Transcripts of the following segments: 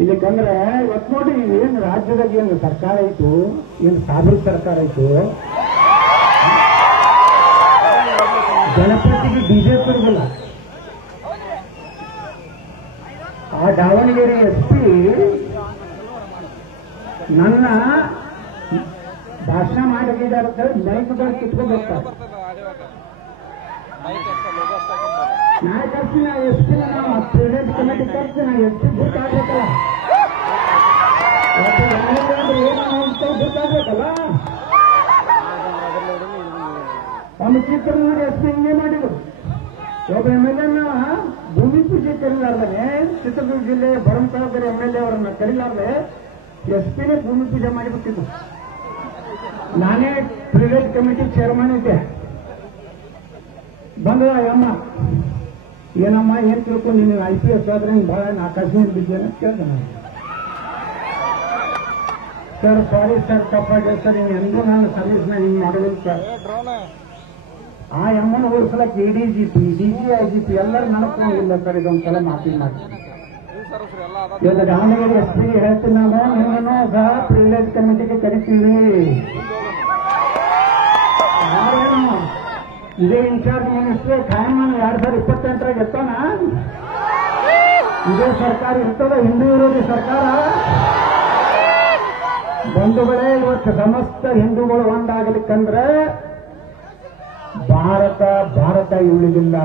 ಇಲ್ಲಿಕಂದ್ರೆ ಇವತ್ತು ನೋಡಿ ಏನು ರಾಜ್ಯದಾಗ ಏನು ಸರ್ಕಾರ ಐತು, ಏನು ಸಾಬೀರ್ ಸರ್ಕಾರ ಐತು, ಗಣಪತಿಗೆ ಬಿಜೆಪಿ ಇರಲಿಲ್ಲ. ಆ ದಾವಣಗೆರೆ SP ನನ್ನ ಭಾಷಣ ಮಾಡಿದ್ದಾರೆ, ಮೈಕ್ಗಳು ಕಿತ್ಕೊಂಡು ಹೋಗ್ತಾರೆ. ನಾ ಕರ್ತೀನಿ SP ನಾವು ಪ್ರೆಸಿಡೆಂಟ್ ಕಮಿಟಿ ಕರ್ಸಿ ನಾ SP ಗೊತ್ತಾಗಬೇಕಲ್ಲ, ಗೊತ್ತಾಗಬೇಕಲ್ಲ. ಒಂದು ಚಿತ್ರನಾಗ SP ಹಿಂಗೆ ಮಾಡಿದ್ರು. ಒಬ್ಬ MLA ಭೂಮಿ ಪೂಜೆ ಕರೀಲಾರ್ದೇ ಚಿತ್ರದುರ್ಗ ಜಿಲ್ಲೆ ಬರಂತಾಳಗರೆ MLA ಅವರನ್ನ ಕರೀಲಾರ್ದೆ SP ಭೂಮಿ ಪೂಜೆ ಮಾಡಿಬಿಟ್ಟಿದ್ದು. ನಾನೇ ಪ್ರೆಸಿಡೆಂಟ್ ಕಮಿಟಿ ಚೇರ್ಮನ್ ಇದ್ದೆ. ಬಂದ ಅಮ್ಮ, ಏನಮ್ಮ ಏನ್ ತಿಳ್ಕೊಂಡು ನೀನು IPS ಆದ್ರೆ ಬಹಳ ಆಕಾಶದಿಂದ ಬಿದ್ದೇನೆ ಅಂತ ಕೇಳ್ದೆ ನಾನು. ಸರ್ ಸಾರಿ ಸರ್, ತಪ್ಪಾಗಿದೆ ಸರ್, ಎಂದೂ ನಾನು ಸರ್ವಿಸ್ನ ಹಿಂಗೆ ಮಾಡೋದಿಲ್ಲ ಸರ್. ಆ ಎಮ್ಮನ್ನು ಉಳಿಸಲಕ್ಕೆ ADGP DGIGP ಎಲ್ಲರೂ ನಡ್ಕೊಂಡಿಲ್ಲ ಸರ್. ಇದೊಂದ್ಸಲ ಮಾತಿಗೆ ಮಾಡಿ ಈಗ ದಾವಣಗೆರೆ SP ಹೇಳ್ತೀನಿ, ನಾನು ನಿಮ್ಮನ್ನು ಸಹ ಪ್ರಿವಿಲೇಜ್ ಕಮಿಟಿಗೆ ಕರಿತೀವಿ. ಇದೇ ಇನ್ಚಾರ್ಜ್ ಮಿನಿಸ್ಟ್ರಿ ಖಾಯಂ 2028 ಎತ್ತಾನ. ಇದೇ ಸರ್ಕಾರ ಇರ್ತದ, ಹಿಂದೂ ವಿರೋಧಿ ಸರ್ಕಾರ. ಬಂಧುಗಳೇ, ಇವತ್ತು ಸಮಸ್ತ ಹಿಂದೂಗಳು ಒಂದಾಗಲಿಕ್ಕಂದ್ರೆ ಭಾರತ ಉಳಿದಿಲ್ಲ.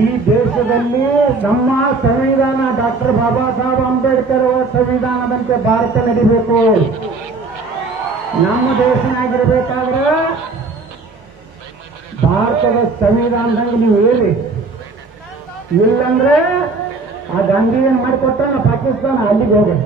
ಈ ದೇಶದಲ್ಲಿ ನಮ್ಮ ಸಂವಿಧಾನ ಡಾಕ್ಟರ್ ಬಾಬಾ ಸಾಹೇಬ್ ಅಂಬೇಡ್ಕರ್ ಅವರ ಸಂವಿಧಾನದಂತೆ ಭಾರತ ನಡಿಬೇಕು. ನಮ್ಮ ದೇಶನಾಗಿರ್ಬೇಕಾದ್ರೆ ಭಾರತದ ಸಂವಿಧಾನದಂಗೆ ನೀವು ಹೇಳಿ, ಇಲ್ಲಂದ್ರೆ ಆ ಗಾಂಧಿ ಏನ್ ಮಾಡಿಕೊಟ್ಟ ಪಾಕಿಸ್ತಾನ ಅಲ್ಲಿಗೆ ಹೋಗಿ